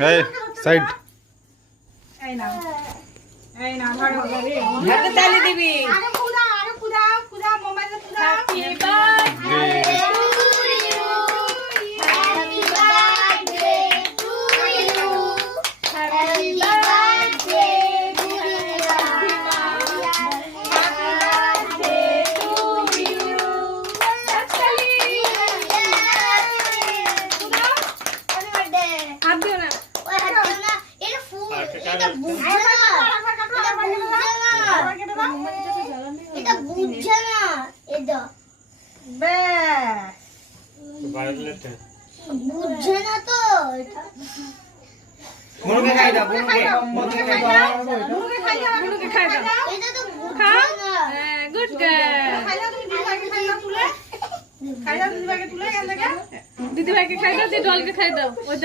এই সাইড এই না ধরো হাতে তালি দিবি। আরে পুরা মোবাইলে পুরা হ্যাপি বার্থডে বুঝছে না তো মুরগি খাই দাও, মুরগি খাই দাও। মুরগি খাই দাও এটা তো খাও। বুঝছে না। হ্যাঁ, গুড গার্ল। খাই দাও তুমি দিদিভাইকে খাই দাও তুলে খাই দাও দিদিভাইকে তুলে এখান থেকে দিদিভাইকে খাই দাও, দিয়ে ডলকে খাই দাও। ওই